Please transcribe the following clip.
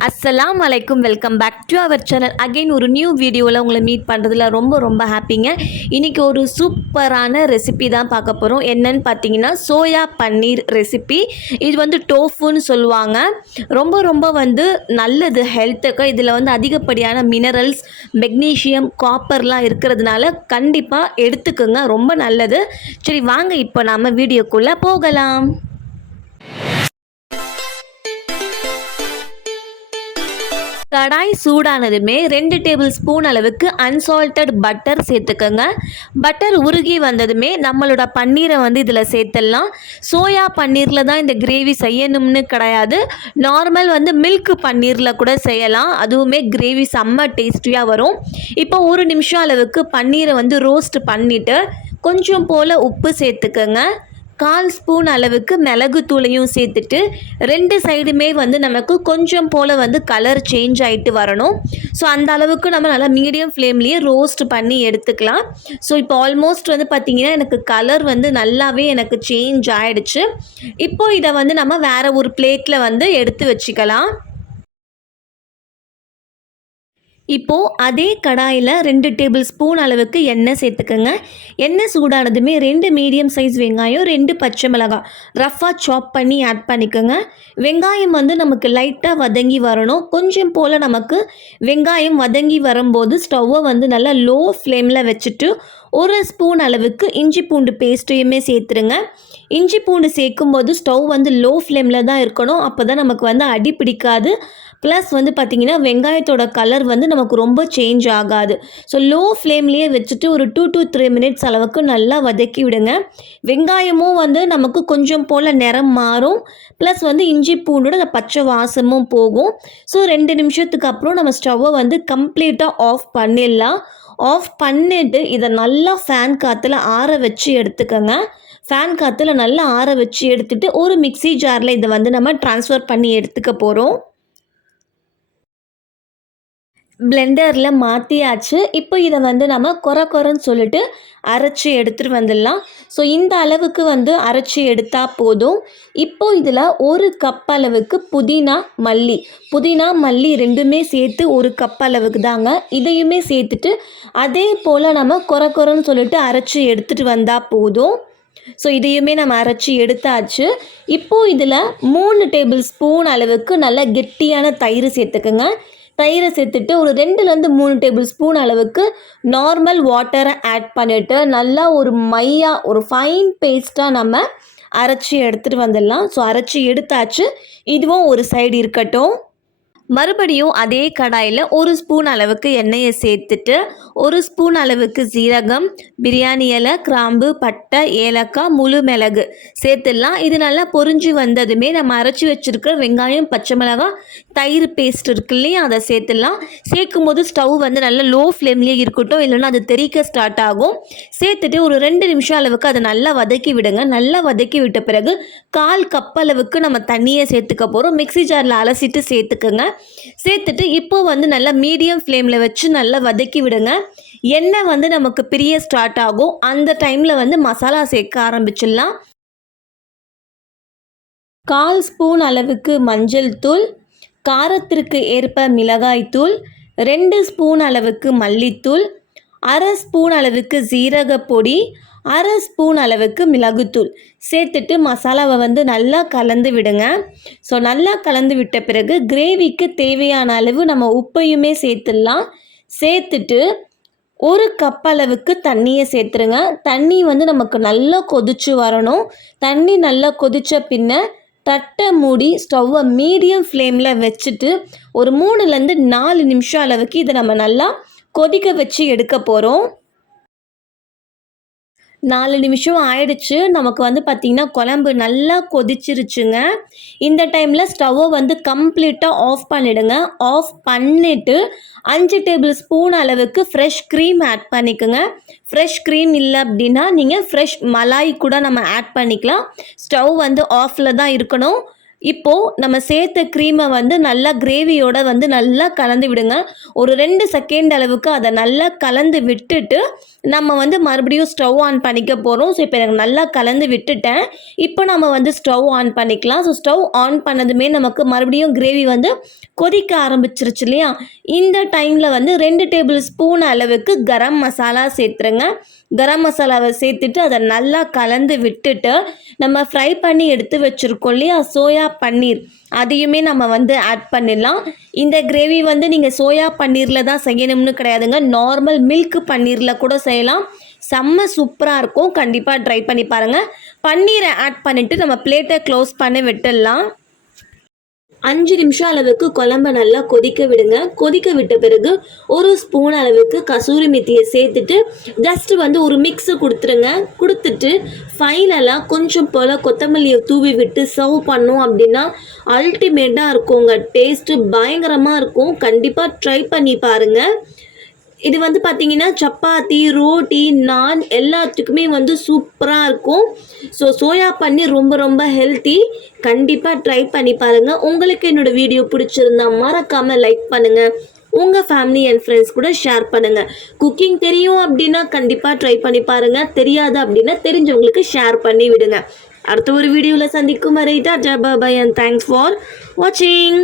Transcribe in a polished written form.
அஸ்ஸலாம் வலைக்கும். Welcome back to our channel. Again ஒரு நியூ வீடியோவில் உங்களை மீட் பண்ணுறதுல ரொம்ப ஹாப்பிங்க. இன்றைக்கி ஒரு சூப்பரான ரெசிபி தான் பார்க்க போகிறோம். என்னன்னு பார்த்தீங்கன்னா சோயா பன்னீர் ரெசிபி. இது வந்து டோஃபுன்னு சொல்லுவாங்க. ரொம்ப நல்லது ஹெல்த்துக்கு. இதில் வந்து அதிகப்படியான மினரல்ஸ், மெக்னீஷியம், காப்பர்லாம் இருக்கிறதுனால கண்டிப்பாக எடுத்துக்கோங்க, ரொம்ப நல்லது. சரி வாங்க இப்போ நம்ம வீடியோக்குள்ளே போகலாம். கடாய் சூடானதுமே 2 டேபிள் ஸ்பூன் அளவுக்கு அன்சால்டட் பட்டர் சேர்த்துக்கோங்க. பட்டர் உருகி வந்ததுமே நம்மளோட பன்னீரை வந்து இதில் சேர்த்துடலாம். சோயா பன்னீரில் தான் இந்த கிரேவி செய்யணும்னு கிடையாது, நார்மல் வந்து மில்க் பன்னீரில் கூட செய்யலாம். அதுவுமே கிரேவி செம்ம டேஸ்டியாக வரும். இப்போ 1 நிமிஷம் அளவுக்கு பன்னீரை வந்து ரோஸ்ட் பண்ணிவிட்டு கொஞ்சம் போல் உப்பு சேர்த்துக்கோங்க. 1/4 ஸ்பூன் அளவுக்கு மிளகு தூளையும் சேர்த்துட்டு 2 சைடுமே வந்து நமக்கு கொஞ்சம் போல் வந்து கலர் சேஞ்ச் ஆகிட்டு வரணும். ஸோ அந்த அளவுக்கு நம்ம நல்லா மீடியம் ஃப்ளேம்லேயே ரோஸ்ட் பண்ணி எடுத்துக்கலாம். ஸோ இப்போ ஆல்மோஸ்ட் வந்து பார்த்திங்கன்னா எனக்கு கலர் வந்து நல்லாவே எனக்கு சேஞ்ச் ஆகிடுச்சு. இப்போது இதை வந்து நம்ம வேறு ஒரு பிளேட்டில் வந்து எடுத்து வச்சுக்கலாம். இப்போது அதே கடாயில் 2 டேபிள் ஸ்பூன் அளவுக்கு எண்ணெய் சேர்த்துக்கோங்க. எண்ணெய் சூடானதுமே 2 மீடியம் சைஸ் வெங்காயம், 2 பச்சை மிளகாய் ரஃப்பாக சாப் பண்ணி ஆட் பண்ணிக்கோங்க. வெங்காயம் வந்து நமக்கு லைட்டாக வதங்கி வரணும். கொஞ்சம் போல் நமக்கு வெங்காயம் வதங்கி வரும்போது ஸ்டவ்வை வந்து நல்லா லோ ஃப்ளேமில் வச்சுட்டு 1 ஸ்பூன் அளவுக்கு இஞ்சி பூண்டு பேஸ்ட்டையுமே சேர்த்துருங்க. இஞ்சி பூண்டு சேர்க்கும்போது ஸ்டவ் வந்து லோ ஃப்ளேமில் தான் இருக்கணும். அப்போ தான் நமக்கு வந்து அடி பிடிக்காது. ப்ளஸ் வந்து பார்த்திங்கன்னா வெங்காயத்தோட கலர் வந்து நமக்கு ரொம்ப சேஞ்ச் ஆகாது. ஸோ லோ ஃப்ளேம்லேயே வச்சுட்டு ஒரு 2 to 3 மினிட்ஸ் அளவுக்கு நல்லா வதக்கி விடுங்க. வெங்காயமும் வந்து நமக்கு கொஞ்சம் போல் நிறம் மாறும். ப்ளஸ் வந்து இஞ்சி பூண்டோட அந்த பச்சை வாசமும் போகும். ஸோ 2 நிமிஷத்துக்கு அப்புறம் நம்ம ஸ்டவ்வை வந்து கம்ப்ளீட்டாக ஆஃப் பண்ணிடலாம். ஆஃப் பண்ணிவிட்டு இதை நல்லா ஃபேன் காற்றுல ஆற வச்சு எடுத்துக்கோங்க. ஃபேன் காற்றுல நல்லா ஆற வச்சு எடுத்துகிட்டு ஒரு மிக்ஸி ஜாரில் இதை வந்து நம்ம ட்ரான்ஸ்ஃபர் பண்ணி எடுத்துக்க போகிறோம். பிளெண்டரில் மாற்றியாச்சு. இப்போ இதை வந்து நம்ம கொரன்னு சொல்லிட்டு அரைச்சி எடுத்துகிட்டு வந்துடலாம். ஸோ இந்த அளவுக்கு வந்து அரைச்சி எடுத்தால் போதும். இப்போது இதில் 1 கப் அளவுக்கு புதினா மல்லி ரெண்டுமே சேர்த்து 1 கப் அளவுக்கு தாங்க. இதையுமே சேர்த்துட்டு அதே போல் நம்ம கொரன்னு சொல்லிட்டு அரைச்சி எடுத்துகிட்டு வந்தால் போதும். ஸோ இதையுமே நம்ம அரைச்சி எடுத்தாச்சு. இப்போது இதில் 3 டேபிள் ஸ்பூன் அளவுக்கு நல்லா கெட்டியான தயிர் சேர்த்துக்குங்க. தயிரை சேர்த்துட்டு ஒரு 2லேருந்து 3 டேபிள் ஸ்பூன் அளவுக்கு நார்மல் வாட்டரை ஆட் பண்ணிவிட்டு நல்லா ஒரு ஒரு ஃபைன் பேஸ்ட்டாக நம்ம அரைச்சி எடுத்துகிட்டு வந்துடலாம். ஸோ அரைச்சி எடுத்தாச்சு. இதுவும் ஒரு சைடு இருக்கட்டும். மறுபடியும் அதே கடாயில் 1 ஸ்பூன் அளவுக்கு எண்ணெயை சேர்த்துட்டு 1 ஸ்பூன் அளவுக்கு சீரகம், பிரியாணி இலை, கிராம்பு, பட்டை, ஏலக்காய், முழு மிளகு சேர்த்துடலாம். இது நல்லா பொரிஞ்சு வந்ததுமே நம்ம அரைச்சி வச்சுருக்கிற வெங்காயம், பச்சை மிளகாய், தயிர் பேஸ்ட் இருக்கு இல்லையா, அதை சேர்த்துடலாம். சேர்க்கும் போது ஸ்டவ் வந்து நல்லா லோ ஃப்ளேம்லேயே இருக்கட்டும், இல்லைன்னா அது தெறிக்க ஸ்டார்ட் ஆகும். சேர்த்துட்டு ஒரு 2 நிமிஷம் அளவுக்கு அதை நல்லா வதக்கி விடுங்க. நல்லா வதக்கி விட்ட பிறகு 1/4 கப் அளவுக்கு நம்ம தண்ணியை சேர்த்துக்க போகிறோம். மிக்ஸி ஜாரில் அலசிட்டு சேர்த்துக்குங்க. சேர்த்துட்டு இப்போ வந்து நல்லா மீடியம் ஃப்ளேமில் வச்சு நல்லா வதக்கி விடுங்க. எண்ணெய் வந்து நமக்கு பிரிய ஸ்டார்ட் ஆகும். அந்த டைமில் வந்து மசாலா சேர்க்க ஆரம்பிச்சிடலாம். 1/4 ஸ்பூன் அளவுக்கு மஞ்சள் தூள், காரத்திற்கு ஏற்ப மிளகாய் தூள், 2 ஸ்பூன் அளவுக்கு மல்லித்தூள், 1/2 ஸ்பூன் அளவுக்கு ஜீரக பொடி, 1/2 ஸ்பூன் அளவுக்கு மிளகுத்தூள் சேர்த்துட்டு மசாலாவை வந்து நல்லா கலந்து விடுங்க. ஸோ நல்லா கலந்து விட்ட பிறகு கிரேவிக்கு தேவையான அளவு நம்ம உப்பையுமே சேர்த்துடலாம். சேர்த்துட்டு 1 கப் அளவுக்கு தண்ணியை சேர்த்துருங்க. தண்ணி வந்து நமக்கு நல்லா கொதிச்சு வரணும். தண்ணி நல்லா கொதித்த பின்ன தட்டை மூடி ஸ்டவ்வை மீடியம் ஃப்ளேமில் வச்சுட்டு ஒரு 3லேருந்து 4 நிமிஷம் அளவுக்கு இதை நம்ம நல்லா கொதிக்க வச்சு எடுக்க போகிறோம். 4 நிமிஷம் ஆயிடுச்சு. நமக்கு வந்து பார்த்திங்கன்னா குழம்பு நல்லா கொதிச்சிருச்சுங்க. இந்த டைமில் ஸ்டவ்வை வந்து கம்ப்ளீட்டாக ஆஃப் பண்ணிவிடுங்க. ஆஃப் பண்ணிவிட்டு 5 டேபிள் ஸ்பூன் அளவுக்கு ஃப்ரெஷ் க்ரீம் ஆட் பண்ணிக்கோங்க. ஃப்ரெஷ் க்ரீம் இல்லை அப்படின்னா நீங்கள் ஃப்ரெஷ் மலாய் கூட நம்ம ஆட் பண்ணிக்கலாம். ஸ்டவ் வந்து ஆஃபில் தான் இருக்கணும். இப்போது நம்ம சேர்த்த க்ரீமை வந்து நல்லா கிரேவியோட வந்து நல்லா கலந்து விடுங்க. ஒரு 2 செகண்ட் அளவுக்கு அதை நல்லா கலந்து விட்டுட்டு நம்ம வந்து மறுபடியும் ஸ்டவ் ஆன் பண்ணிக்க போகிறோம். ஸோ இப்போ எனக்கு நல்லா கலந்து விட்டுட்டேன். இப்போ நம்ம வந்து ஸ்டவ் ஆன் பண்ணிக்கலாம். ஸோ ஸ்டவ் ஆன் பண்ணதுமே நமக்கு மறுபடியும் கிரேவி வந்து கொதிக்க ஆரம்பிச்சிருச்சு இல்லையா? இந்த டைமில் வந்து 2 டேபிள் ஸ்பூன் அளவுக்கு கரம் மசாலா சேர்த்துருங்க. கரம் மசாலாவை சேர்த்துட்டு அதை நல்லா கலந்து விட்டுட்டு நம்ம ஃப்ரை பண்ணி எடுத்து வச்சுருக்கோம் இல்லையா சோயா பன்னீர், அதையுமே நம்ம வந்து ஆட் பண்ணிடலாம். இந்த கிரேவி வந்து நீங்கள் சோயா பன்னீரில் தான் செய்யணும்னு கிடையாதுங்க, நார்மல் மில்க் பன்னீரில் கூட செய்யலாம். செம்ம சூப்பராக இருக்கும். கண்டிப்பாக ட்ரை பண்ணி பாருங்கள். பன்னீரை ஆட் பண்ணிவிட்டு நம்ம பிளேட்டை க்ளோஸ் பண்ணி விட்டுடலாம். 5 நிமிஷம் அளவுக்கு குழம்ப நல்லா கொதிக்க விடுங்க. கொதிக்க விட்ட பிறகு 1 ஸ்பூன் அளவுக்கு கசூரி மெத்தியை சேர்த்துட்டு ஜஸ்ட்டு வந்து ஒரு மிக்ஸு கொடுத்துருங்க. கொடுத்துட்டு ஃபைனலாக கொஞ்சம் போல் கொத்தமல்லியை தூவி விட்டு சர்வ் பண்ணோம் அப்படின்னா அல்டிமேட்டாக இருக்குங்க. டேஸ்ட்டு பயங்கரமாக இருக்கும். கண்டிப்பாக ட்ரை பண்ணி பாருங்கள். இது வந்து பார்த்திங்கன்னா சப்பாத்தி, ரோட்டி, நான் எல்லாத்துக்குமே வந்து சூப்பராக இருக்கும். ஸோ சோயா பன்னீர் ரொம்ப ரொம்ப ஹெல்த்தி. கண்டிப்பாக ட்ரை பண்ணி பாருங்கள். உங்களுக்கு என்னோடய வீடியோ பிடிச்சிருந்தா மறக்காமல் லைக் பண்ணுங்கள். உங்கள் ஃபேமிலி அண்ட் ஃப்ரெண்ட்ஸ் கூட ஷேர் பண்ணுங்கள். குக்கிங் தெரியும் அப்படின்னா கண்டிப்பாக ட்ரை பண்ணி பாருங்கள். தெரியாது அப்படின்னா தெரிஞ்சவங்களுக்கு ஷேர் பண்ணி விடுங்க. அடுத்த ஒரு வீடியோவில் சந்திக்கும் வரை டாடா பாய் அண்ட் தேங்க்ஸ் ஃபார் வாட்சிங்.